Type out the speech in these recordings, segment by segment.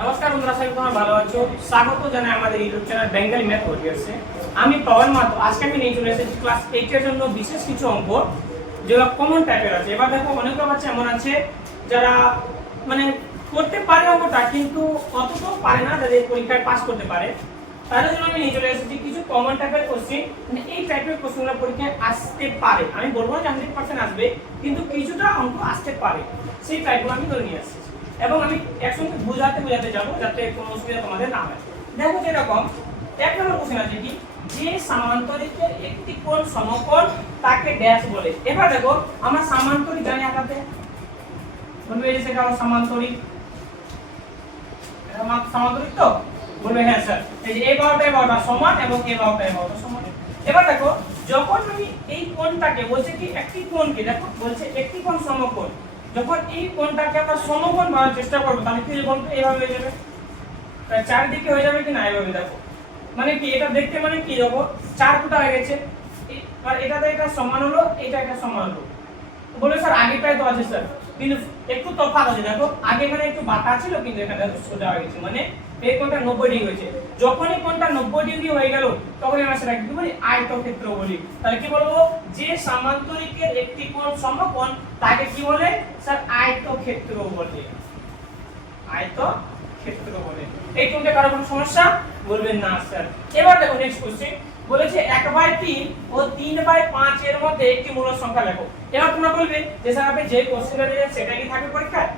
নমস্কার বন্ধুরা সবাই তোমরা ভালো আছো। স্বাগত জানাই আমাদের ইউটিউব চ্যানেল বেঙ্গলি ম্যাথ ওরিয়ার্সে আমি পবন মাতো আজকে আমি নিয়ে চলে এসেছি ক্লাস এইটের জন্য বিশেষ কিছু অঙ্ক, যেগুলো কমন টাইপের আছে। এবার দেখো অনেক বাচ্চা এমন আছে, যারা মানে করতে পারে অঙ্কটা, কিন্তু অতটাও পারে না, যাদের পরীক্ষায় পাস করতে পারে। তাদের জন্য আমি নিয়ে চলে এসেছি কিছু কমন টাইপের কোশ্চেন এই টাইপের কোশ্চেনগুলো পরীক্ষায় আসতে পারে। আমি বলব না যে হান্ড্রেড পার্সেন্ট আসবে, কিন্তু কিছুটা অঙ্ক আসতে পারে। সেই টাইপগুলো আমি ধরে নিয়ে আসছি। এবং আমি একসঙ্গে বোঝাতে বোঝাতে যাব যাতে কোনো অসুবিধা তোমাদের না হয়। দেখো যেরকম এক নম্বর কোশ্চেন আছে কি? যে সামান্তরিকের একটি কোণ সমকোণ তাকে ড্যাশ বলে। এবার দেখো, আমরা সামান্তরিক জানি আঁকাতে বলবে এই সেটা আমার সমান্তরিক। আমার সমান্তরিক তো? বলবে হ্যাঁ স্যার এই যে এই বাহুটা এই বাহুটা সমান এবং এই বাহুটা এই বাহুটা সমান। এবার দেখো, যখন আমি এই কোণটাকে, বলছে কি, একটি কোণকে, দেখো, বলছে একটি কোণ সমকোণ। যখন এই কোণটাকে আমরা সমকোণ বানানোর চেষ্টা করব, তাহলে কি বলতো এইভাবে হয়ে যাবে? চারিদিকে হয়ে যাবে কি না এইভাবে দেখো। মানে কি, এটা দেখতে মানে কি দেখো? চার ফুটা হয়ে গেছে। আর এটাতে এটা সমান হলো, এটা এটা সমান হলো। বলে স্যার, আগে আগেটাই তো আছে, স্যার। কিন্তু একটু তফাৎ আছে, দেখো। আগে এখানে একটু বাঁকা ছিল, কিন্তু এখানে সোজা হয়ে গেছে। মানে এই কোণটা 90 ডিগ্রি হয়েছে। যখনই কোনটা নব্বই ডিগ্রি হয়ে গেল তখন আমরা সেটা কি বলি? আয়তক্ষেত্র বলি। তাহলে কি বলব? যে সামান্তরিকের একটি কোণ সমকোণ, তাকে কি বলে? স্যার, আয়তক্ষেত্র বলে। আয়তক্ষেত্র বলে। এই কোণটা কারও কোনো সমস্যা? বলবেন না, স্যার। এবার দেখো নেক্সট কোশ্চেন বলেছে এক বাই তিন ও তিন বাই পাঁচ এর মধ্যে একটি মূল সংখ্যা লেখো। এবার তোমরা বলবে যে, স্যার, আপনি যে কোশ্চেনটা দিয়েছেন সেটা কি থাকবে পরীক্ষায়?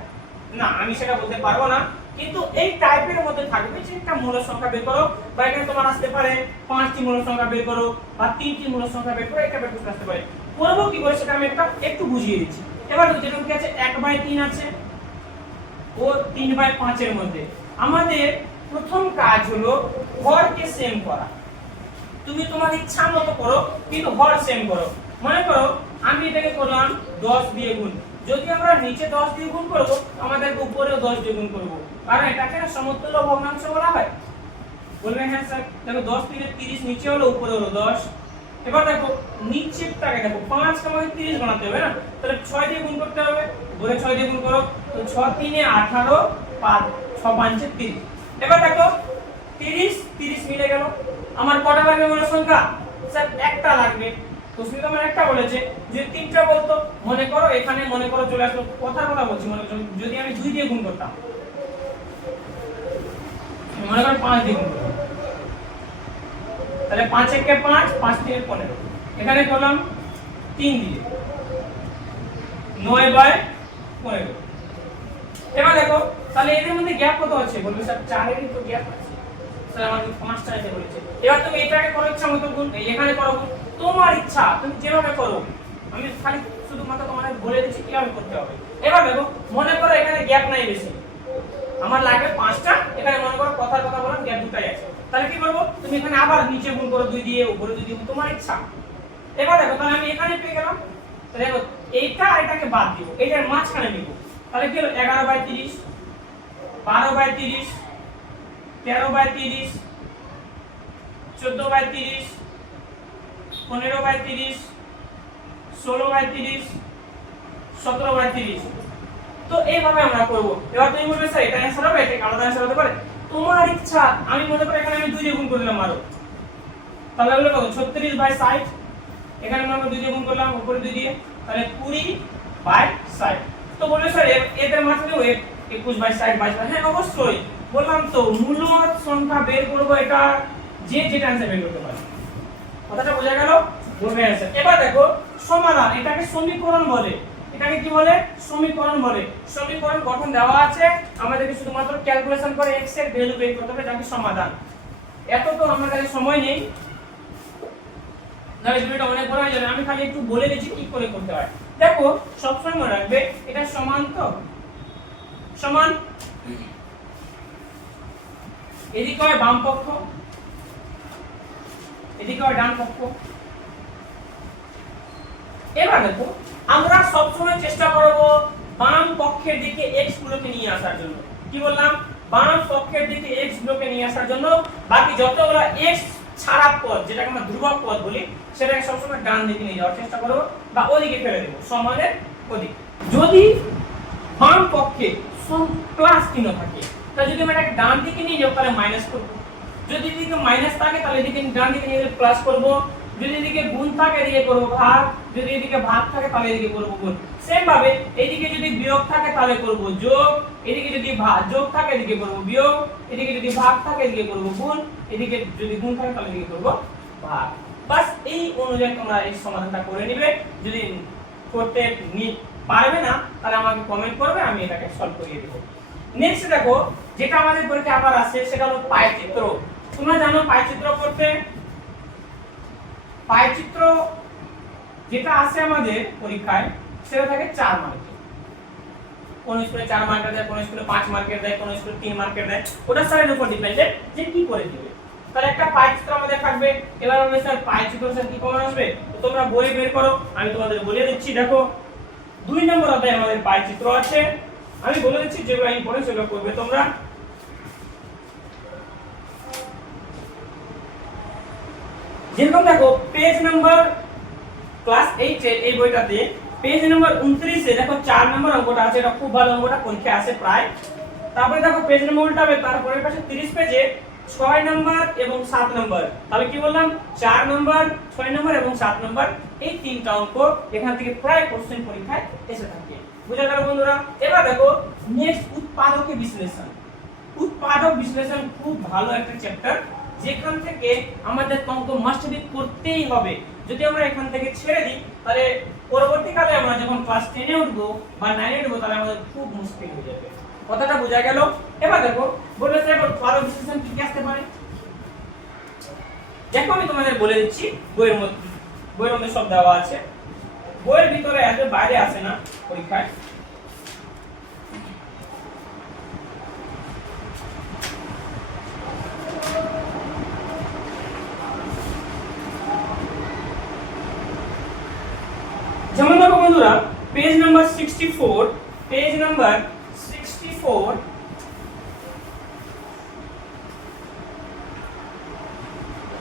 না, আমি সেটা বলতে পারব না। কিন্তু এই টাইপের মধ্যে থাকবে যে একটা মূল সংখ্যা বের করো, বা এখানে তোমার আসতে পারে পাঁচটি মূল সংখ্যা বের করো, বা তিনটি মূল সংখ্যা বের করো এটা বের করতে আসতে পারে। করব কি করে সেটা আমি একটা একটু বুঝিয়ে দিচ্ছি। এবার যেরকম কি আছে, এক বাই তিন আছে, ও তিন বাই পাঁচের মধ্যে। আমাদের প্রথম কাজ হলো হরকে সেম করা। তুমি তোমার ইচ্ছা মতো করো, কিন্তু হর সেম করো। মনে করো আমি এটাকে করলাম দশ দিয়ে গুণ। যদি আমরা নিচে দশ দিয়ে গুণ করব, আমাদেরকে উপরেও দশ দিয়ে গুণ করব। কারণ এটাকে সমতুল্য ভগ্নাংশ বলা হয়। বলবে হ্যাঁ স্যার, দেখো দশ থেকে তিরিশ নিচে হলো, উপরে হলো দশ। এবার দেখো, নিচেরটাকে দেখো পাঁচ আমাকে তিরিশ বানাতে হবে, না? তাহলে ছয় দিয়ে গুণ করতে হবে। বলে ছয় দিয়ে গুণ করো, তো ছ তিনে আঠারো, পাঁচ, ছ পাঁচে তিরিশ। এবার দেখো, তিরিশ তিরিশ মিলে গেল। আমার কটা লাগবে মনে সংখ্যা? স্যার, একটা লাগবে। তো শুধু আমার একটা বলেছে যে তিনটা বলতো, মনে করো এখানে, মনে করো চলে আসলো। কথার কথা বলছি, মনে করো যদি আমি দুই দিয়ে গুণ করতাম। মনে করো পাঁচ দিয়ে গুণ করতাম। তাহলে পাঁচ একে পাঁচ পাঁচ তিনে পনেরো। এখানে করলাম তিন দিয়ে। নয় বাই পনেরো। এবার দেখো, তাহলে এদের মধ্যে গ্যাপ কত আছে? বলবে, স্যার, চারেরই তো গ্যাপ আছে। স্যার, আমাকে পাঁচটা এসে বলেছে। এবার তুমি এটাকে করো ইচ্ছা মতো গুণ এখানে করো গুণ। তোমার ইচ্ছা, তুমি যেভাবে করো, আমি খালি শুধুমাত্র তোমাদের বলে দিচ্ছি কীভাবে করতে হবে। এবার দেখো মনে করো এখানে গ্যাপ নাই বেশি। আমার লাগবে পাঁচটা, এখানে মনে করো কথার কথা বললাম গ্যাপ দুটাই আছে। তাহলে কি করব? তুমি এখানে আবার নিচে গুণ করো, দুই দিয়ে, উপরে দুই দিয়ে, তোমার ইচ্ছা। এবার দেখো, তাহলে আমি এখানে পেয়ে গেলাম। দেখো, এইটা এটাকে বাদ দিব এইটার মাঝখানে নিব। তাহলে কি হলো? এগারো বাই তিরিশ, বারো বাই তিরিশ, তেরো বাই তিরিশ, চোদ্দ বাই তিরিশ পনেরো বাই তিরিশ, ষোলো বাই তিরিশ, সতেরো বাই তিরিশ। তো এইভাবে আমরা করব। এবার তুমি বলবে, স্যার, এটা অ্যান্সার হবে, এটা আলাদা অ্যান্সার হতে পারে? তোমার ইচ্ছা, আমি মনে করি এখানে আমি দুই দিয়ে গুণ করে দিলাম আরও। তাহলে হলো কত? ছত্রিশ বাই ষাট। এখানে আমরা দুই দিয়ে গুণ করলাম, উপরে দুই দিয়ে। তাহলে কুড়ি বাই ষাট। তো বলবে স্যার এদের মাঝখানে একুশ বাই ষাট বাইশ হ্যাঁ অবশ্যই। বললাম তো মূল্যবান সংখ্যা বের করব এটা, যে যেটা অ্যান্সার বের করতে পারে। কথাটা বোঝা গেল? বলবে অ্যান্সার এবার দেখো সমাধান এটাকে সমীকরণ বলে। এটাকে কি বলে? সমীকরণ বলে। সমীকরণ গঠন দেওয়া আছে। আমাদেরকে শুধুমাত্র ক্যালকুলেশন করে x এর ভ্যালু বের করতে হবে এটাকে সমাধান। এত তো আমার কাছে সময় নেই। নাহলে ভিডিওটা অনেক বড় হয়ে যাবে। আমি খালি একটু বলে দিচ্ছি কি করে করতে হয়। দেখো সবসময় মনে রাখবে এটা সমান তো? সমান? এদিকে হয় বাম পক্ষ। এদিকে হয় ডান পক্ষ। এবার দেখো, আমরা সবসময় চেষ্টা করব বাম পক্ষের দিকে x গুলোকে নিয়ে আসার জন্য। কি বললাম? বাম পক্ষের দিকে x গুলোকে নিয়ে আসার জন্য বাকি যতগুলো x ছাড়া পদ, যেটাকে আমরা ধ্রুবক পদ বলি, সেটাকে সবসময় ডান দিকে নিয়ে যাওয়ার চেষ্টা করব বা ওদিকে ফেলে দেবো, সমানের যদি বাম পক্ষে প্লাস চিহ্ন থাকে তাহলে যদি আমরা ডান দিকে নিয়ে যাব তাহলে মাইনাস করব। যদি এদিকে মাইনাস থাকে, তাহলে এদিকে ডান দিকে নিয়ে প্লাস করব। যদি এদিকে গুণ থাকে, এদিকে করব ভাগ। যদি এদিকে ভাগ থাকে, তাহলে এদিকে করব গুণ। সেম ভাবে এদিকে যদি বিয়োগ থাকে, তাহলে করব যোগ। এদিকে যদি ভাগ যোগ থাকে, এদিকে করব বিয়োগ। এদিকে যদি ভাগ থাকে, এদিকে করব গুণ। এদিকে যদি গুণ থাকে, তাহলে এদিকে করব ভাগ। বাস এই অনুযায়ী তোমরা এই সমাধানটা করে নিবে। যদি করতে নি- পারবে না, তাহলে আমাকে কমেন্ট করবে, আমি এটাকে সলভ করিয়ে দেবো। নেক্সট দেখো, যেটা আমাদের পরীক্ষা আবার আছে সেটা হলো পায়চিত্র তোমরা জানো পায়চিত্র করতে? পায়চিত্র যেটা আছে আমাদের পরীক্ষায়, সেটা থাকে চার মার্কের কোন স্কুলে চার মার্কের দেয়, কোন স্কুলে পাঁচ মার্কের দেয়, কোন স্কুলে তিন মার্কের দেয়। ওটা স্যারের উপর ডিপেন্ডেন্ট যে কি করে দিবে। তাহলে একটা পায়চিত্র আমাদের থাকবে। এবার আমরা স্যার পায়চিত্র স্যার কি কমন আসবে? তো তোমরা বই বের করো, আমি তোমাদের বলে দিচ্ছি, দেখো। দুই নম্বর অধ্যায়ে আমাদের পায়চিত্র আছে। আমি বলে দিচ্ছি, যেগুলো আমি পড়ে সেগুলো করবে তোমরা। যেরকম দেখো পেজ নাম্বার ক্লাস এইট এই বইটাতে পেজ নাম্বার উনত্রিশে দেখো চার নম্বর অঙ্কটা আছে, এটা খুব ভালো অঙ্কটা পরীক্ষা আসে প্রায়। তারপরে দেখো পেজ নম্বর উল্টাবে তারপরে পাশে তিরিশ পেজে ছয় নম্বর এবং সাত নম্বর তাহলে কি বললাম? চার নম্বর ছয় নম্বর এবং সাত নম্বর এই তিনটা অঙ্ক এখান থেকে প্রায় কোশ্চেন পরীক্ষায় এসে থাকে। বুঝা গেল বন্ধুরা? এবার দেখো নেক্সট উৎপাদকে বিশ্লেষণ। উৎপাদক বিশ্লেষণ খুব ভালো একটা চ্যাপ্টার যেখান থেকে আমাদের অঙ্ক মাস্টারি করতেই হবে। যদি আমরা এখান থেকে ছেড়ে দিই, তাহলে পরবর্তীকালে আমরা যখন ক্লাস টেনে উঠবো বা নাইনে উঠবো, তাহলে আমাদের খুব মুশকিল হয়ে যাবে। কথাটা বোঝা গেল? এবার দেখো, বললে স্যার উৎপাদক বিশ্লেষণ কি আসতে পারে। দেখো আমি তোমাদের বলে দিচ্ছি, বইয়ের মধ্যে বইয়ের মধ্যে সব দেওয়া আছে। বইয়ের ভিতরে এত বাইরে আসে না পরীক্ষায় যেমন দেখো বন্ধুরা পেজ নাম্বার 64 পেজ নাম্বার 64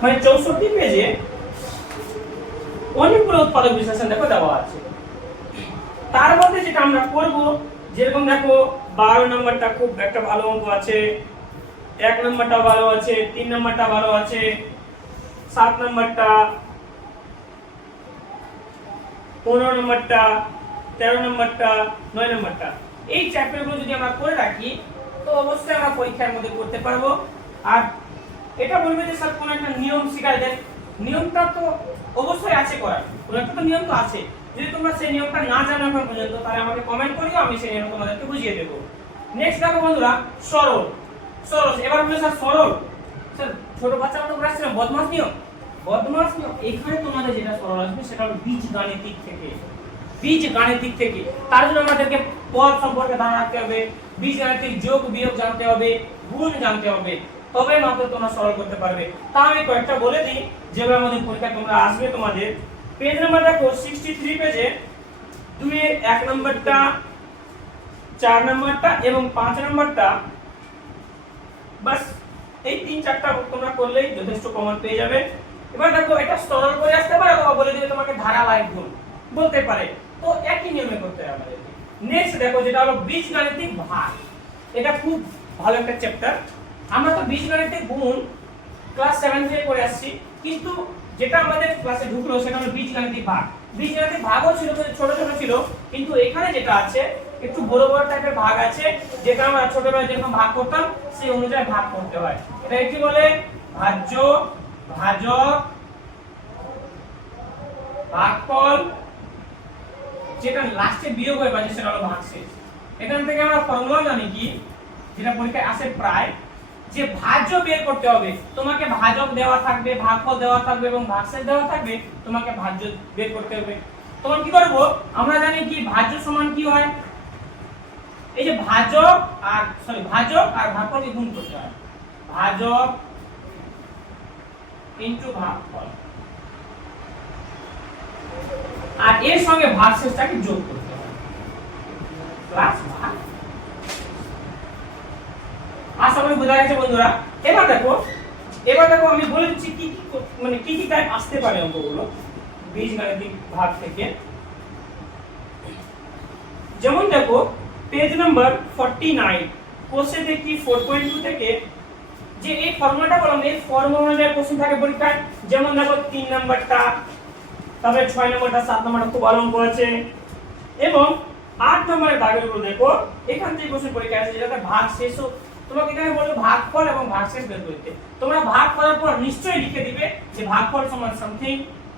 মানে 64 পেজে অনেকগুলো উৎপাদক বিশ্লেষণ দেখো দেওয়া আছে। তার মধ্যে যেটা আমরা করব, যেরকম দেখো, বারো নম্বরটা খুব একটা ভালো অঙ্ক আছে, এক নম্বরটা ভালো আছে, তিন নম্বরটা ভালো আছে, সাত নম্বরটা, পনেরো নম্বরটা তেরো নম্বরটা, নয় নম্বরটা। এই চ্যাপ্টারগুলো যদি আমরা করে রাখি, তো অবশ্যই আমরা পরীক্ষার মধ্যে করতে পারব। আর এটা বলবে যে, স্যার, কোনো একটা নিয়ম শিখাই দেন। নিয়মটা তো অবশ্যই আছে করার। কোনো একটা তো নিয়ম তো আছে। যদি তোমরা সেই নিয়মটা না জানো এখন পর্যন্ত, তাহলে আমাকে কমেন্ট করিও, আমি সেই নিয়ম তোমাদেরকে বুঝিয়ে দেবো। নেক্সট দেখো বন্ধুরা, সরল। সরল। এবার বলে স্যার, সরল। স্যার, ছোট বাচ্চা মতো করে আসছে না বদমাস নিয়ম। বদমাস নিয়ম। এখানে তোমাদের যেটা সরল আসবে, সেটা হলো বীজ গাণিতিক থেকে। বীজ গাণিতিক থেকে। তার জন্য আমাদেরকে পদ সম্পর্কে ধারণা রাখতে হবে, বীজ গাণিতিক যোগ, বিয়োগ জানতে হবে, গুণ জানতে হবে। তবে মাত্র তোমরা সরল করতে পারবে। তা আমি কয়েকটা বলে দিই যেগুলো আমাদের পরীক্ষায় তোমরা আসবে তোমাদের। পেজ নাম্বার দেখো সিক্সটি থ্রি পেজে দুইয়ের এক নম্বরটা, চার নম্বরটা এবং পাঁচ নম্বরটা। বাস, এই তিন চারটা তোমরা করলেই যথেষ্ট কমন পেয়ে যাবে। এবার দেখো, এটা সরল করে আসতে পারে অথবা বলে দিবে তোমাকে ধারাবাহিক গুণ। বলতে পারে তো একই নিয়মে করতে হবে আমাদেরকে। নেক্সট দেখো যেটা হলো বীজগাণিতিক ভাগ এটা খুব ভালো একটা চ্যাপ্টার আমরা তো বীজগাণিতিক গুণ ক্লাস সেভেন থেকে করে আসছি। কিন্তু যেটা আমাদের ক্লাসে ঢুকলো সেটা হলো বীজগাণিতিক ভাগ বীজগাণিতিক ভাগও ছিল ছোট ছোট ছিল। কিন্তু এখানে যেটা আছে, একটু বড় বড় টাইপের ভাগ আছে, যেটা আমরা ছোটবেলায় যেরকম ভাগ করতাম, সেই অনুযায়ী ভাগ করতে হয়। এটা কি বলে? ভাজ্য, ভাজক, ভাগফল যেটা লাস্টে বিয়োগ হয়ে পাচ্ছে সেটা হলো ভাগশেষ এখান থেকে আমরা ফর্মুলা জানি কি? যেটা পরীক্ষায় আসে প্রায়, যে ভাজ্য বের করতে হবে, তোমাকে ভাজক দেওয়া থাকবে, ভাগফল দেওয়া থাকবে এবং ভাগশেষ দেওয়া থাকবে, তোমাকে ভাজ্য বের করতে হবে। তখন কি করব? আমরা জানি কি, ভাজ্য সমান কি হয়? এই যে ভাজক আর সরি ভাজক আর ভাগফলকে গুণ করতে হয়। ভাজক ইনটু ভাগফল। আর এর সঙ্গে ভাগশেষটাকে যোগ করতে হবে। প্লাস আশা করি বোঝা গেছে বন্ধুরা? এবার দেখো এবার দেখো আমি বলে দিচ্ছি কি কি মানে কি কি টাইপ আসতে পারে অঙ্কগুলো বীজগাণিতিক ভাগ থেকে। যেমন দেখো পেজ নাম্বার 49 কোশ্চেন দেখি 4.2 থেকে, যে এই ফর্মুলাটা বললাম, এই ফর্মুলা অনুযায়ী কোশ্চেন থাকে পরীক্ষায়। যেমন দেখো 3 নাম্বারটা তারপরে 6 নম্বরটা 7 নম্বরটা খুব ভালো আছে এবং 8 নম্বরের দাগের উপর দেখো, এখান থেকে কোশ্চেন পরীক্ষা আছে, যেটাতে ভাগ শেষ হোক। তোমাকে এখানে বলবে ভাগফল এবং ভাগশেষ বের করতে। তোমরা ভাগ করার পর নিশ্চয়ই লিখে দিবে যে ভাগফল সমান সামথিং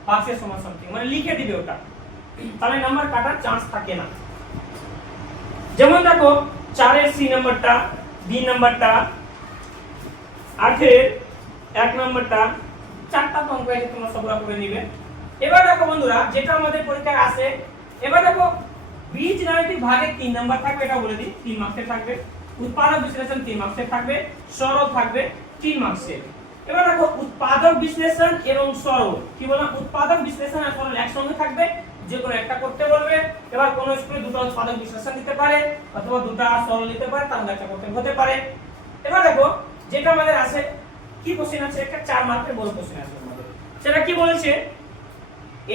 ভাগশেষ সমান সামথিং মানে লিখে দিবে ওটা। তাহলে নাম্বার কাটার চান্স থাকে না। যেমন দেখো, চারের সি নাম্বারটা, বি নাম্বারটা, আটের এক নাম্বারটা, চারটা অঙ্ক আছে, তোমরা সবগুলো করে নিবে। এবার দেখো বন্ধুরা, যেটা আমাদের পরীক্ষায় আসে এবার দেখো, বীজ গাণিতিক ভাগে তিন নাম্বার থাকবে এটা বলে দিই, তিন মার্কসের থাকবে, উৎপাদক বিশ্লেষণ তিন মার্কসের থাকবে, সরল থাকবে তিন মার্কসের এবার দেখো, উৎপাদক বিশ্লেষণ এবং সরল, কি বললাম? উৎপাদক বিশ্লেষণ আর সরল একসঙ্গে থাকবে, যে কোনো একটা করতে বলবে, এবার কোন স্কুলে দুটো উৎপাদক বিশ্লেষণ দিতে পারে, অথবা দুটো সরল দিতে পারে, তার মধ্যে একটা করতে হতে পারে। এবার দেখো, যেটা আমাদের আছে, কি কোশ্চেন আছে? একটা চার মার্কের বড় কোশ্চেন আছে। সেটা কি বলেছে?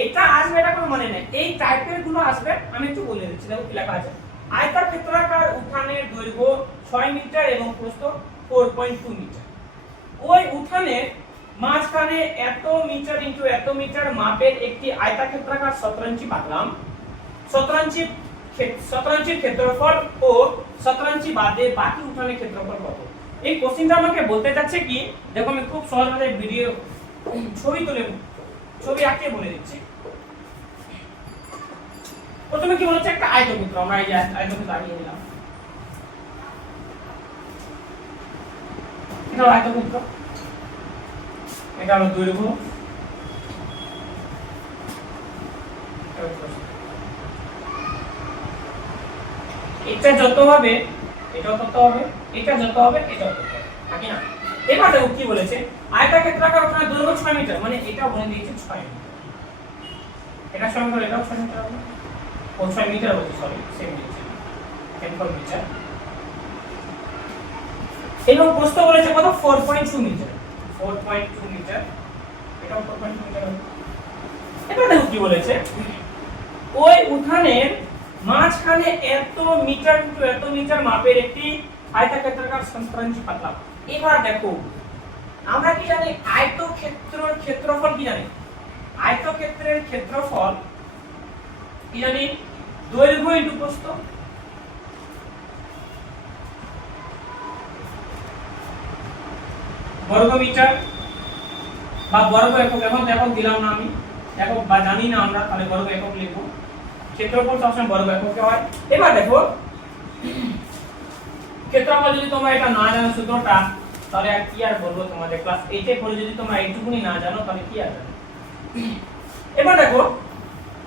এটা আসবে এটা কোনো মানে নেই। এই টাইপেরগুলো আসবে, আমি একটু বলে দিচ্ছি, দেখো কি লেখা আছে। আয়তার ক্ষেত্রাকার উঠানের দৈর্ঘ্য ছয় মিটার এবং প্রস্থ 4.2 মিটার। ওই উঠানের মাঝখানে এত মিটার ইনটু এত মিটার মাপের একটি আয়তাক্ষেত্রাকার শতরঞ্চি পাতলাম শতরঞ্চি শতরঞ্চির ক্ষেত্রফল ও শতরঞ্চি বাদে বাকি উঠানের ক্ষেত্রফল কত? এই কোশ্চেনটা আমাকে বলতে চাচ্ছে কি, দেখো আমি খুব সহজভাবে ভিডিও ছবি তুলে ছবি আঁকিয়ে বলে দিচ্ছি। প্রথমে কি বলেছে? একটা আয়তক্ষেত্র। আমরা এই যে আয়তক্ষেত্র আঁকিয়ে দিলাম। এটা আয়তক্ষেত্র। এটা হলো দৈর্ঘ্য। এটা। এটা যত হবে, এটাও তত হবে, এটা যত হবে, এটাও তত হবে। নাকি না? এবার দেখো কি বলেছে? আয়তাক্ষেত্রাকার ওখানে দৈর্ঘ্য 6 মিটার মানে এটা বলে দিয়েছে 6 মিটার। এটা সমান করে এটাও 6 মিটার ও 6 মিটার বলছি সরি সেম দিয়েছে 10 মিটার এবং প্রস্থ বলেছে কত? 4.2 মিটার 4.2 মিটার এটাও 4.2 মিটার হবে। এবার দেখো কি বলেছে? ওই উঠানের মাঝখানে এত মিটার ইনটু এত মিটার মাপের একটি আয়তাক্ষেত্রাকার সন্তরঞ্চি পাতলাম এবার দেখো, আমরা কি জানি আয়তক্ষেত্রের ক্ষেত্রফল কি জানি? আয়তক্ষেত্রের ক্ষেত্রফল কি জানি? দৈর্ঘ্য ইনটু প্রস্থ। বর্গ মিটার বা বর্গ একক, এখন একক দিলাম না আমি, একক বা জানি না আমরা, তাহলে বর্গ একক লিখব। ক্ষেত্রফল সবসময় বর্গ এককে হয়। এবার দেখো ক্ষেত্রফল যদি তোমরা এটা না জানো, সূত্রটা, তাহলে আর কি আর বলব তোমাদের? ক্লাস এইটে পড়ে যদি তোমরা এইটুকুনি না জানো, তাহলে কি আর জানো? এবার দেখো,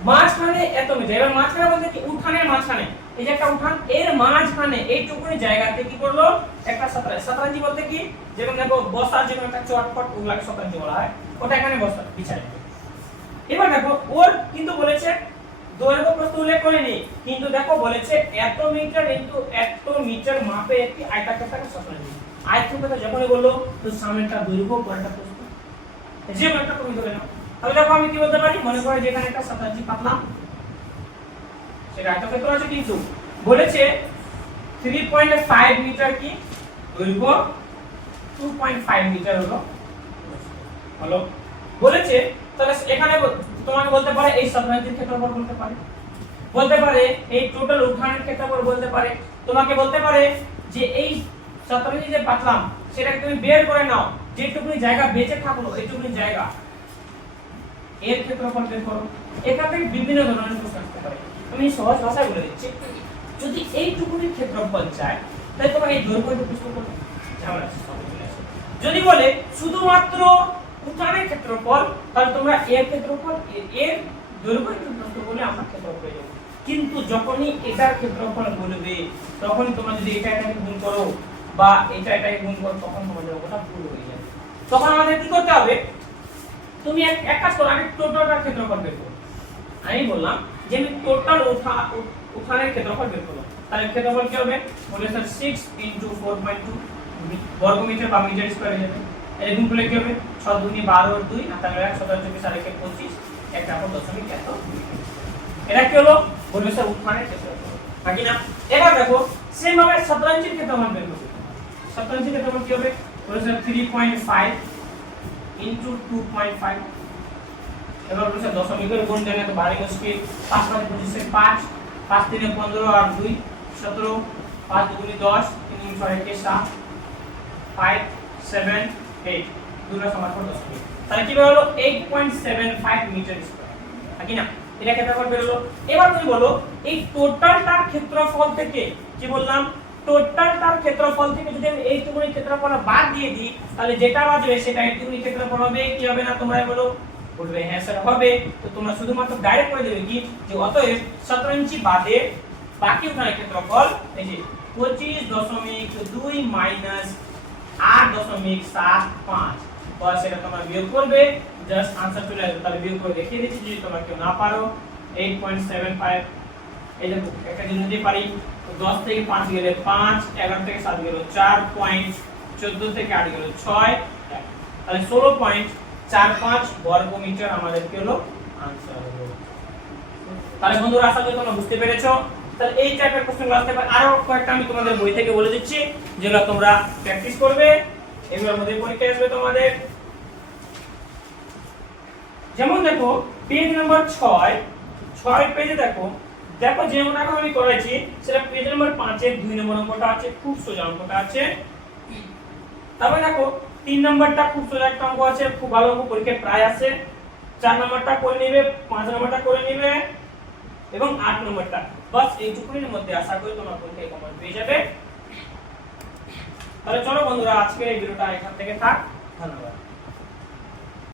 মাঝখানে এত মিটার, এবার মাঝখানে বলতে কি? উঠানের মাঝখানে। এই যে একটা উঠান, এর মাঝখানে এইটুকুনি জায়গাতে কি করল? একটা শতরাঞ্জি শতরাঞ্জি বলতে কি? যেমন দেখো, বসার জন্য একটা চটপট ওগুলাকে শতরাঞ্জি বলা হয়। ওটা এখানে বসা বিছায় এবার দেখো, ওর কিন্তু বলেছে দৈর্ঘ্য প্রস্থ উল্লেখ করেনি। কিন্তু দেখো, বলেছে এত মিটার ইনটু এত মিটার মাপে একটি আয়তাকার শতরাঞ্জি আয়তক্ষেত্র যখনই বলল, তো সামনেটা দৈর্ঘ্য, পরেরটা প্রস্থ। যে একটা তুমি ধরে নাও। তাহলে দেখো আমি কি বলতে পারি? মনে করো যেখানে একটা শতাংশি পাতলাম সেটা আয়তক্ষেত্র আছে কিন্তু। বলেছে 3.5 মিটার কি? দৈর্ঘ্য 2.5 মিটার হলো। হলো। বলেছে, তাহলে এখানে তোমাকে বলতে পারে এই শতাংশের ক্ষেত্রফল বলতে পারে। বলতে পারে এই টোটাল উঠানের ক্ষেত্রফল বলতে পারে। তোমাকে বলতে পারে যে এই শতাংশি যে পাতলাম সেটাকে তুমি বের করে নাও। যেটুকুনি জায়গা বেঁচে থাকল এইটুকুনি জায়গা এর ক্ষেত্রফল বের করো। এখান থেকে বিভিন্ন ধরনের প্রশ্ন আসতে পারে। আমি সহজ ভাষায় বলে দিচ্ছি, যদি এইটুকুনির ক্ষেত্রফল চাই তাহলে তোমার এই দৈর্ঘ্য প্রশ্ন করো। ঝামেলা। যদি বলে শুধুমাত্র উঠানের ক্ষেত্রফল, তাহলে তোমরা এর ক্ষেত্রফল, এর দৈর্ঘ্য প্রশ্ন করলে আমরা ক্ষেত্রফল পেয়ে যাব কিন্তু যখনই এটার ক্ষেত্রফল বলবে, তখনই তোমরা যদি এটা এটাকে গুণ করো বা এটা এটাকে গুণ করো, তখন তোমাদের ওটা ভুল হয়ে যাবে। তখন আমাদের কি করতে হবে? তুমি এক কাজ করো আগে টোটালটার ক্ষেত্রফল বের করো আমি বললাম যে আমি টোটাল উঠা, উঠানের ক্ষেত্রফল বের করো তাহলে ক্ষেত্রফল কি হবে? বলে sir six into four point two বর্গ মিটার বা মিটার স্কোয়ার হয়ে যাবে। গুণ করলে কি হবে? ছ দুনি বারো আর দুই, আর তাহলে এক, সতেরো, চব্বিশ, আর একে পঁচিশ তারপর দশমিক এত। এটা কি হলো? উঠানের ক্ষেত্রফল নাকি না। এবার দেখো সেম ভাবে শতরঞ্জির ক্ষেত্রফল বের করবে। শতরঞ্জির ক্ষেত্রফল কি হবে? বলেছে 3.5 ইনটু 2.5 এবার বলেছে দশমিকের গুণ জানে তো ভারী মুশকিল 5 পাঁচ পঁচিশে 5 5 তিনে 15 আর 2 17 5 দুগুণে 10 3 গুণ 6 একে 7 5 7 8 দুটো সমান করে দশমিক তাহলে কি বেরোলো 8.75 মিটার স্কয়ার নাকি না? এটা ক্ষেত্রফল তুমি বলো, এই থেকে কি বললাম? টোটালটার ক্ষেত্রফল থেকে যদি আমি এইটুকুনি ক্ষেত্রফল বাদ দিয়ে দিই, তাহলে যেটা বাজবে সেটা এইটুকুনি ক্ষেত্রফল হবে। কি হবে না তোমরা বলো? বলবে হ্যাঁ স্যার হবে। তো তোমরা শুধুমাত্র ডাইরেক্ট করে দেবে কি? যে অতএব 17 ইঞ্চি বাদে বাকি উঠানের ক্ষেত্রফল, এই যে 25.2 মাইনাস 8.75 বল সেটা তোমরা বিয়োগ করবে জাস্ট আনসার চলে আসবে, তাহলে বিয়োগ করে দেখিয়ে দিচ্ছি, যদি তোমরা কেউ না পারো 8.75 এই দেখো, একটা জিনিস দিতে পারি 10 থেকে 5 গেলে 5 11 থেকে 7 গেলে 4 পয়েন্ট 14 থেকে 8 গেলে 6 তাহলে 16.45 বর্গ মিটার আমাদের হলো আনসার হলো। তাহলে বন্ধুরা, আশা করি তোমরা বুঝতে পেরেছ। তাহলে এই টাইপের কোশ্চেন আসতে পারে। আরও কয়েকটা আমি তোমাদের বই থেকে বলে দিচ্ছি, যেগুলো তোমরা প্র্যাকটিস করবে, এগুলোর মধ্যে পরীক্ষা আসবে তোমাদের। যেমন দেখো পেজ নাম্বার ছয় ছয় পেজে দেখো দেখো যে অঙ্কটা আমি করেছি সেটা পেজ নাম্বার পাঁচের দুই নম্বর অঙ্কটা আছে, খুব সোজা অঙ্কটা আছে। তারপরে দেখো, তিন নম্বরটা খুব সোজা একটা অঙ্ক আছে, খুব ভালো অঙ্ক, পরীক্ষায় প্রায় আসে। চার নম্বরটা করে নিবে, পাঁচ নম্বরটা করে নিবে, এবং আট নম্বরটা। বাস এইটুকুনির মধ্যে আশা করি তোমার পরীক্ষায় কমন পেয়ে যাবে। তাহলে চলো বন্ধুরা, আজকের এই ভিডিওটা এখান থেকে থাক। ধন্যবাদ।